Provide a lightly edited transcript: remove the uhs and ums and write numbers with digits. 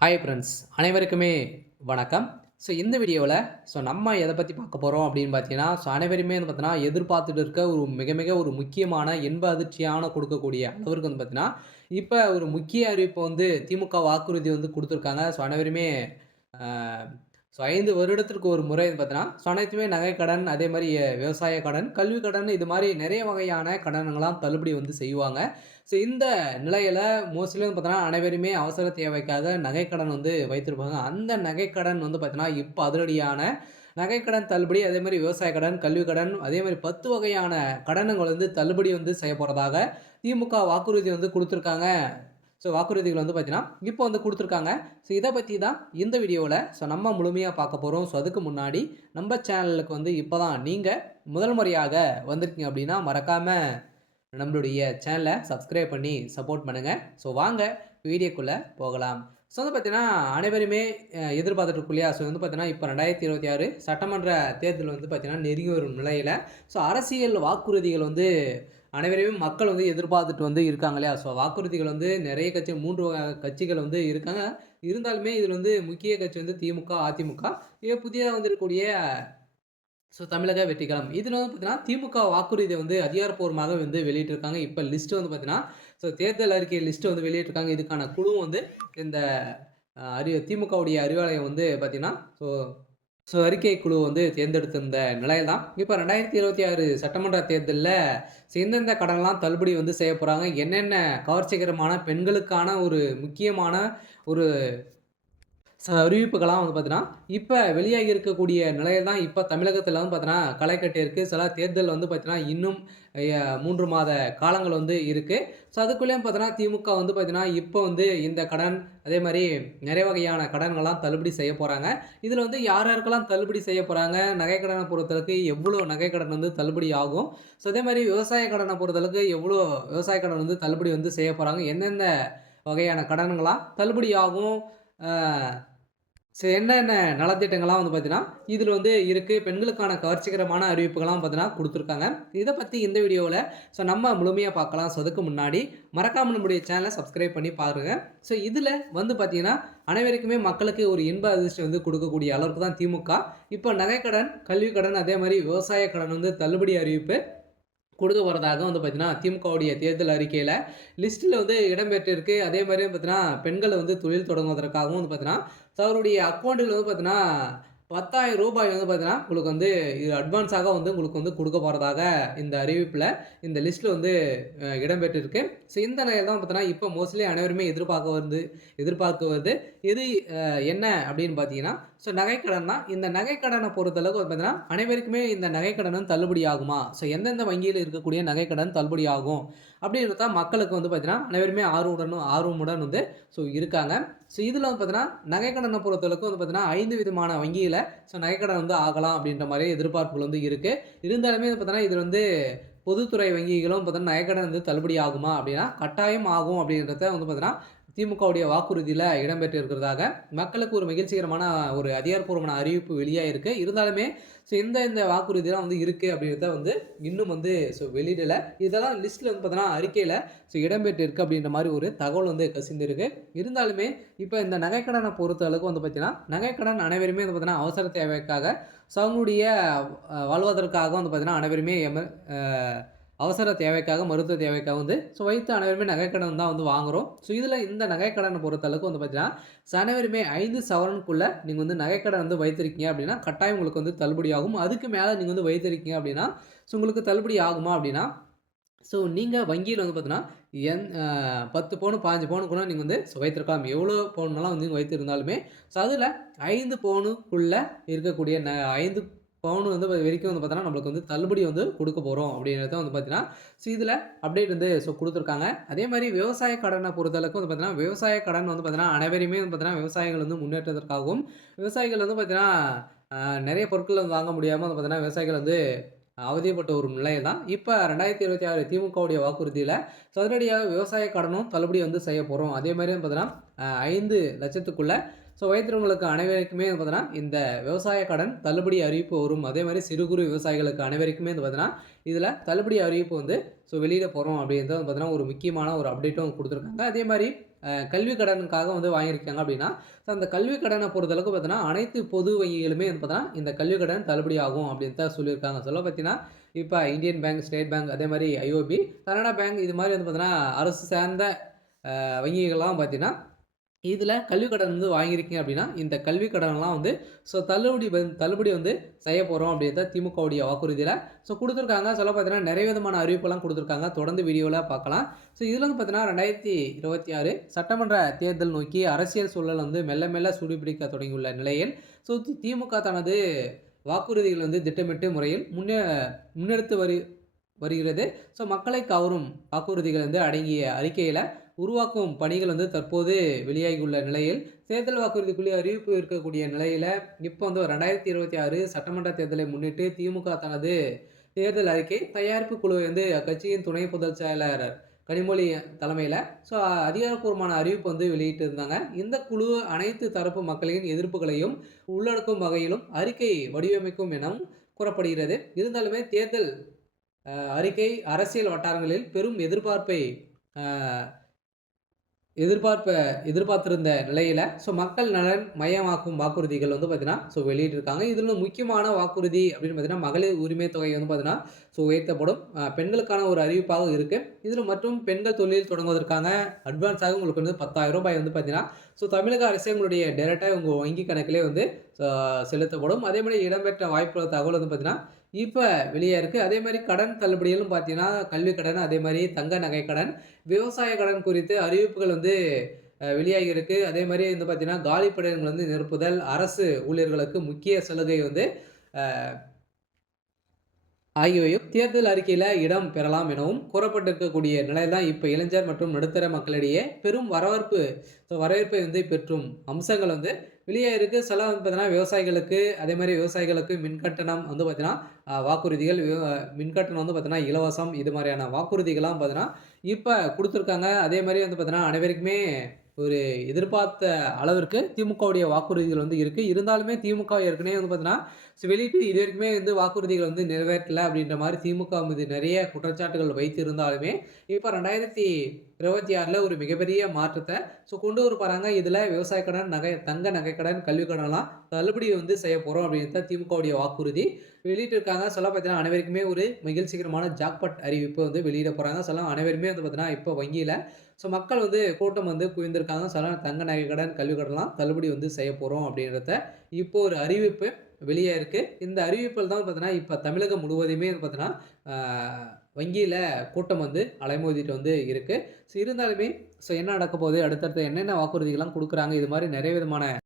Hi friends அனைவருக்குமே வணக்கம். இந்த வீடியோவில் நம்ம எதை பற்றி பார்க்க போகிறோம் அப்படின்னு பார்த்தீங்கன்னா, அனைவருமே வந்து பார்த்தீங்கன்னா எதிர்பார்த்துட்டு இருக்க ஒரு மிக மிக ஒரு முக்கியமான இன்ப அதிர்ச்சியான கொடுக்கக்கூடிய அளவிற்கு வந்து பார்த்தீங்கன்னா, இப்போ ஒரு முக்கிய அறிவிப்பு வந்து திமுக வாக்குறுதி வந்து கொடுத்துருக்காங்க. அனைவருமே அ 5 வருடத்திற்கு ஒரு முறை வந்து பார்த்தீங்கன்னா, அனைத்துமே நகைக்கடன், அதே மாரி விவசாய கடன், கல்வி கடன் இது மாரி நிறைய வகையான கடன்கள்லாம் தள்ளுபடி வந்து செய்வாங்க. இந்த நிலையில மோஸ்ட்லி வந்து பார்த்தீங்கன்னா, அனைவருமே அவசர தேவைக்காக நகைக்கடன் வந்து வைத்திருப்பாங்க. அந்த நகைக்கடன் வந்து பார்த்தீங்கன்னா, இப்ப அதிரடியான நகைக்கடன் தள்ளுபடி, அதே மாரி விவசாய கடன், கல்வி கடன், அதே மாரி 10 வகையான கடன்கள் வந்து தள்ளுபடி வந்து செய்யப்போறதாக திமுக வாக்குறுதி வந்து குடுத்துருக்காங்க. வாக்குறுதிகள் வந்து பார்த்தீங்கன்னா, இப்போ வந்து குடுத்துருக்காங்க. இத பத்தி தான் இந்த வீடியோல நம்ம முழுமையா பார்க்க போறோம். அதுக்கு முன்னாடி நம்ம சேனலுக்கு வந்து இப்ப தான் நீங்க முதல் முறையாக வந்திருக்கீங்க அப்படின்னா, மறக்காம நம்மளுடைய சேனலை சப்ஸ்கிரைப் பண்ணி சப்போர்ட் பண்ணுங்க. வாங்க வீடியோக்குள்ள போகலாம். வந்து பார்த்தீங்கன்னா, அனைவருமே எதிர்பார்த்துட்டு இருக்கோம் இல்லையா? வந்து பார்த்தீங்கன்னா, இப்ப 2026 சட்டமன்ற தேர்தல் வந்து பார்த்தீங்கன்னா, நெருங்கி வரும் நிலையில, அரசியல் வாக்குறுதிகள் வந்து அனைவரையுமே மக்கள் வந்து எதிர்பார்த்துட்டு வந்து இருக்காங்க இல்லையா? வாக்குறுதிகள் வந்து நெறைய கட்சி 3 கட்சிகள் வந்து இருக்காங்க. இருந்தாலுமே இதில வந்து முக்கிய கட்சி வந்து திமுக, அதிமுக. புதிதா வந்திருக்கக்கூடிய தமிழக வெற்றிக்கழகம். இதில வந்து பார்த்தீங்கன்னா, திமுக வாக்குறுதிய வந்து அதிகாரப்பூர்வமாக வந்து வெளியிட்டிருக்காங்க. இப்ப லிஸ்ட் வந்து பார்த்தீங்கன்னா, தேர்தல் அறிக்கை லிஸ்ட் வந்து வெளியிட்டிருக்காங்க. இதுக்கான குழுவும் வந்து இந்த திமுகவுடைய அறிவாலயம் வந்து பார்த்தீங்கன்னா, அறிக்கை குழு வந்து தேர்ந்தெடுத்திருந்த நிலையில தான், இப்ப 2026 சட்டமன்ற தேர்தல்ல எந்தெந்த கடன்லாம் தள்ளுபடி வந்து செய்ய போறாங்க, என்னென்ன கவர்ச்சிகரமான பெண்களுக்கான ஒரு முக்கியமான ஒரு அறிவிப்புகள்லாம் வந்து பார்த்தீங்கன்னா, இப்ப வெளியாகி இருக்கக்கூடிய நிலையில தான் இப்ப தமிழகத்தில வந்து பார்த்தீங்கன்னா, களை கட்டியிருக்கு. தேர்தல் வந்து பார்த்தீங்கன்னா, இன்னும் 3 மாத காலங்கள் வந்து இருக்கு. அதுக்குள்ளேயும் பார்த்தீங்கன்னா, திமுக வந்து பார்த்தீங்கன்னா, இப்ப வந்து இந்த கடன், அதே மாரி நிறைய வகையான கடன்கள்லாம் தள்ளுபடி செய்ய போறாங்க. இதுல வந்து யார் யாருக்கெல்லாம் தள்ளுபடி செய்ய போறாங்க, நகைக்கடன பொறுத்தளவுக்கு எவ்வளோ நகைக்கடன் வந்து தள்ளுபடி ஆகும். அதே மாரி விவசாய கடன பொறுத்தளவுக்கு எவ்வளோ விவசாய கடன் வந்து தள்ளுபடி வந்து செய்ய போறாங்க. எந்தெந்த வகையான கடன்கள்லாம் தள்ளுபடி ஆகும். அ என்னென்ன நலத்திட்டங்கள்லாம் வந்து பார்த்தீங்கன்னா, இதில வந்து இருக்கு. பெண்களுக்கான கவர்ச்சிகரமான அறிவிப்புகள்லாம் பார்த்தீங்கன்னா குடுத்துருக்காங்க. இத பத்தி இந்த வீடியோல நம்ம முழுமையா பார்க்கலாம். அதுக்கு முன்னாடி மறக்காம நம்முடைய சேனல சப்ஸ்கிரைப் பண்ணி பாருங்க. இதில வந்து பார்த்தீங்கன்னா, அனைவருக்குமே மக்களுக்கு ஒரு இன்ப அதிர்ச்சி வந்து குடுக்கக்கூடிய அளவுக்கு தான் திமுக. இப்ப நகைக்கடன், கல்வி கடன், அதே மாரி விவசாய கடன் வந்து தள்ளுபடி அறிவிப்பு கொடுக்க போறதாக வந்து பார்த்தீங்கன்னா, திமுகவுடைய தேர்தல் அறிக்கையில லிஸ்ட்ல வந்து இடம்பெற்றிருக்கு. அதே மாரி பார்த்தீங்கன்னா, பெண்கள் வந்து தொழில் தொடங்குவதற்காகவும் வந்து பார்த்தீங்கன்னா, அவருடைய அக்கவுண்ட்ல வந்து பார்த்தீங்கன்னா, ரூ. 10,000 வந்து பார்த்தீங்கன்னா, உங்களுக்கு வந்து இது அட்வான்ஸாக வந்து உங்களுக்கு வந்து குடுக்க போறதாக இந்த அறிவிப்புல, இந்த லிஸ்ட்ல வந்து இடம்பெற்றிருக்கு. இந்த நிலையில தான் பார்த்தீங்கன்னா, இப்ப மோஸ்ட்லி அனைவருமே எதிர்பார்க்குவது எது என்ன அப்படின்னு பார்த்தீங்கன்னா, நகைக்கடன் தான். இந்த நகைக்கடன பொறுத்தளவுக்கு வந்து பார்த்தீங்கன்னா, அனைவருக்குமே இந்த நகைக்கடன் தள்ளுபடி ஆகுமா? எந்தெந்த வங்கியில இருக்கக்கூடிய நகைக்கடன் தள்ளுபடி ஆகும்? அப்படின்றது தான் மக்களுக்கு வந்து பார்த்தீங்கன்னா, அனைவருமே ஆர்வமுடன் வந்து இருக்காங்க. இதில வந்து பார்த்தீங்கன்னா, நகைக்கடன பொறுத்தளவுக்கு வந்து பார்த்தீங்கன்னா, 5 விதமான வங்கியில நகைக்கடன் வந்து ஆகலாம் அப்படின்ற மாரி எதிர்பார்ப்புகள் வந்து இருக்கு. இருந்தாலுமே வந்து பார்த்தீங்கன்னா, இது வந்து பொதுத்துறை வங்கிகளும் பார்த்தீங்கன்னா, நகைக்கடன் வந்து தள்ளுபடி ஆகுமா? அப்படின்னா, கட்டாயம் ஆகும் அப்படின்றத வந்து பார்த்தீங்கன்னா, திமுகவுடைய வாக்குறுதியில இடம்பெற்று இருக்கிறதாக மக்களுக்கு ஒரு மகிழ்ச்சிகரமான ஒரு அதிகாரப்பூர்வமான அறிவிப்பு வெளியாயிருக்கு. இருந்தாலுமே இந்த வாக்குறுதிலாம் வந்து இருக்கு அப்படின்றத வந்து இன்னும் வந்து வெளியிடல. இதெல்லாம் லிஸ்ட்ல வந்து பார்த்தீங்கன்னா, அறிக்கையில இடம்பெற்று இருக்கு அப்படின்ற மாரி ஒரு தகவல் வந்து கசிந்திருக்கு. இருந்தாலுமே இப்ப இந்த நகைக்கடன பொறுத்த அளவுக்கு வந்து பார்த்தீங்கன்னா, நகைக்கடன் அனைவருமே வந்து பார்த்தீங்கன்னா, அவசர தேவைக்காக அவங்களுடைய வாழ்வதற்காக வந்து பார்த்தீங்கன்னா, அனைவருமே அ அவசர தேவைக்காக, மருத்துவ தேவைக்காக வந்து வைத்து அனைவருமே நகைக்கடன் தான் வந்து வாங்குறோம். இதில இந்த நகைக்கடன பொறுத்த அளவுக்கு வந்து பார்த்தீங்கன்னா, அனைவருமே 5 சவரனுக்குள்ள நீங்க வந்து நகைக்கடன் வந்து வைத்திருக்கீங்க அப்படின்னா, கட்டாயம் உங்களுக்கு வந்து தள்ளுபடி ஆகும். அதுக்கு மேல நீங்க வந்து வைத்திருக்கீங்க அப்படின்னா, உங்களுக்கு தள்ளுபடி ஆகுமா அப்படின்னா, நீங்க வங்கியில வந்து பார்த்தீங்கன்னா, 10 பவுன், 15 பவுன் கூட நீங்க வந்து வைத்திருக்கலாம். எவ்வளோ பவுன்லாம் வந்து வைத்திருந்தாலுமே, அதில 5 பவுனுக்குள்ள இருக்கக்கூடிய 5 பவுன் வந்து வரைக்கும் வந்து பார்த்தீங்கன்னா, நம்மளுக்கு வந்து தள்ளுபடி வந்து குடுக்க போறோம் அப்படின்றத வந்து பார்த்தீங்கன்னா, இதில அப்டேட் வந்து குடுத்துருக்காங்க. அதே மாரி விவசாய கடன பொறுத்தளவுக்கு வந்து பார்த்தீங்கன்னா, விவசாய கடன் வந்து பார்த்தீங்கன்னா, அனைவரையுமே வந்து பார்த்தீங்கன்னா, விவசாயிகள் வந்து முன்னேற்றத்திற்காகவும், விவசாயிகள் வந்து பார்த்தீங்கன்னா, அ நெறைய பொருட்கள் வந்து வாங்க முடியாம வந்து பார்த்தீங்கன்னா, விவசாயிகள் வந்து அவதிப்பட்ட ஒரு நிலை தான். இப்ப 2026 திமுகவுடைய வாக்குறுதியில சதுரடியாக விவசாய கடனும் தள்ளுபடி வந்து செய்ய போறோம். அதே மாரி வந்து பார்த்தீங்கன்னா, 5,00,000த்துக்குள்ள வைத்திருக்கிறவங்களுக்கு அனைவருக்குமே வந்து பார்த்தீங்கன்னா, இந்த விவசாய கடன் தள்ளுபடி அறிவிப்பு வரும். அதே மாரி சிறு குறு விவசாயிகளுக்கு அனைவருக்குமே வந்து பார்த்தீங்கன்னா, இதில தள்ளுபடி அறிவிப்பு வந்து வெளியிட போறோம் அப்படின்றது வந்து பார்த்தீங்கன்னா, ஒரு முக்கியமான ஒரு அப்டேட்டும் குடுத்துருக்காங்க. அதே மாரி கல்வி கடனுக்காக வந்து வாங்கியிருக்காங்க அப்படின்னா, ஸோ அந்த கல்வி கடனை பொறுத்தளவுக்கு பார்த்தீங்கன்னா, அனைத்து பொது வங்கிகளுமே வந்து பார்த்தீங்கன்னா, இந்த கல்வி கடன் தள்ளுபடி ஆகும் அப்படின்னு தான் சொல்லியிருக்காங்க. சொல்ல பார்த்தீங்கன்னா, இப்ப இந்தியன் பேங்க், ஸ்டேட் பேங்க் அதே மாரி ஐஓபி, கனரா பேங்க் இது மாரி வந்து பார்த்தீங்கன்னா, அரசு சார்ந்த வங்கிகள்லாம் பார்த்தீங்கன்னா, இதில கல்வி கடன் வந்து வாங்கியிருக்கீங்க அப்படின்னா, இந்த கல்வி கடன்லாம் வந்து தள்ளுபடி வந்து செய்ய போறோம் அப்படின்றத திமுகவுடைய வாக்குறுதியில குடுத்துருக்காங்க. சொல்ல பார்த்தீங்கன்னா, நெறைய விதமான அறிவிப்பெல்லாம் குடுத்துருக்காங்க. தொடர்ந்து வீடியோல பார்க்கலாம். இதில வந்து பார்த்தீங்கன்னா, 2026 சட்டமன்ற தேர்தல் நோக்கி அரசியல் சூழல் வந்து மெல்ல மெல்ல சூடுபிடிக்க தொடங்கியுள்ள நிலையில், திமுக தனது வாக்குறுதிகள் வந்து திட்டமிட்டு முறையில் முன்னெடுத்து வருகிறது. மக்களை கவரும் வாக்குறுதிகள் வந்து அடங்கிய அறிக்கையில உருவாக்கும் பணிகள் வந்து தற்போது வெளியாகியுள்ள நிலையில், தேர்தல் வாக்குறுதிக்குள்ளே அறிவிப்பு இருக்கக்கூடிய நிலையில, இப்போ வந்து 2026 சட்டமன்ற தேர்தலை முன்னிட்டு திமுக தனது தேர்தல் அறிக்கை தயாரிப்பு குழுவை வந்து அக்கட்சியின் துணை பொதுச் செயலர் கனிமொழி தலைமையில அதிகாரப்பூர்வமான அறிவிப்பு வந்து வெளியிட்டிருந்தாங்க. இந்த குழு அனைத்து தரப்பு மக்களின் எதிர்ப்புகளையும் உள்ளடக்கும் வகையிலும் அறிக்கை வடிவமைக்கும் எனவும் கூறப்படுகிறது. இருந்தாலுமே தேர்தல் அறிக்கை அரசியல் வட்டாரங்களில் பெரும் எதிர்பார்ப்பை அ எதிர்பார்ப்ப எதிர்பார்த்திருந்த நிலையில, மக்கள் நலன் மையமாக்கும் வாக்குறுதிகள் வந்து பார்த்தீங்கன்னா, வெளியிட்டிருக்காங்க. இதில முக்கியமான வாக்குறுதி அப்படின்னு பார்த்தீங்கன்னா, மகளிர் உரிமை தொகை வந்து பார்த்தீங்கன்னா, உயர்த்தப்படும். பெண்களுக்கான ஒரு அறிவிப்பாக இருக்கு. இதில மற்றும் பெண்கள் தொழில் தொடங்குவதற்கான அட்வான்ஸாக உங்களுக்கு வந்து ரூ. 10,000 வந்து பார்த்தீங்கன்னா, தமிழக அரசே உங்களுடைய டைரக்ட்டா உங்க வங்கி கணக்கிலே வந்து செலுத்தப்படும். அதேமாரி இடம்பெற்ற வாய்ப்புள்ள தகவல் வந்து பார்த்தீங்கன்னா, இப்ப வெளியா இருக்கு. அதேமாரி கடன் தள்ளுபடியிலும் பார்த்தீங்கன்னா, கல்வி கடன், அதேமாரி தங்க நகை கடன், விவசாய கடன் குறித்து அறிவிப்புகள் வந்து வெளியாகி இருக்கு. அதேமாரி வந்து பார்த்தீங்கன்னா, காலி பணியிடங்கள் வந்து நிரப்புதல், அரசு ஊழியர்களுக்கு முக்கிய சலுகை வந்து அ ஆகியவையும் தேர்தல் அறிக்கையில இடம் பெறலாம் எனவும் கூறப்பட்டிருக்கக்கூடிய நிலையில் தான் இப்ப இளைஞர் மற்றும் நடுத்தர மக்களிடையே பெரும் வரவேற்பை வந்து பெற்றும் அம்சங்கள் வந்து வெளியாயிருக்கு. சில வந்து பார்த்தீங்கன்னா, விவசாயிகளுக்கு அதேமாரி விவசாயிகளுக்கு மின்கட்டணம் வந்து பார்த்தீங்கன்னா, வாக்குறுதிகள் மின்கட்டணம் வந்து பார்த்தீங்கன்னா, இலவசம் இது மாரியான வாக்குறுதிகள்லாம் பார்த்தீங்கன்னா, இப்ப குடுத்துருக்காங்க. அதேமாரி வந்து பார்த்தீங்கன்னா, அனைவருக்குமே ஒரு எதிர்பார்த்த அளவிற்கு திமுகவுடைய வாக்குறுதிகள் வந்து இருக்கு. இருந்தாலுமே திமுக ஏற்கனவே வந்து பார்த்தீங்கன்னா, வெளியிட்டு இதுவரைக்குமே வந்து வாக்குறுதிகள் வந்து நிறைவேற்றல அப்படின்ற மாரி திமுக மீது நெறைய குற்றச்சாட்டுகள் வைத்திருந்தாலுமே, இப்ப 2026ல ஒரு மிகப்பெரிய மாற்றத்த கொண்டு வர போறாங்க. இதுல விவசாய கடன், தங்க நகை கடன், கல்வி கடன்லாம் தள்ளுபடி வந்து செய்ய போறோம் அப்படின்னு தான் திமுகவுடைய வாக்குறுதி வெளியிட்டிருக்காங்க. சொல்ல பார்த்தீங்கன்னா, அனைவருக்குமே ஒரு மகிழ்ச்சிகரமான ஜாக்பாட் அறிவிப்பு வந்து வெளியிட போறாங்க. அனைவருமே வந்து பார்த்தீங்கன்னா, இப்போ வங்கியில மக்கள் வந்து கூட்டம் வந்து குவிந்திருக்காங்க. தங்க நகை கடன், கல்வி கடன்லாம் தள்ளுபடி வந்து செய்ய போறோம் அப்படின்றத இப்போ ஒரு அறிவிப்பு வெளியா இருக்கு. இந்த அறிவிப்பில் தான் பார்த்தீங்கன்னா, இப்ப தமிழகம் முழுவதுமே வந்து பார்த்தீங்கன்னா, வங்கியில கூட்டம் வந்து அலைமோதிட்டு வந்து இருக்கு. இருந்தாலுமே என்ன நடக்க போகுது? அடுத்தடுத்து என்னென்ன வாக்குறுதிகள்லாம் குடுக்குறாங்க? இது மாரி நெறைய விதமான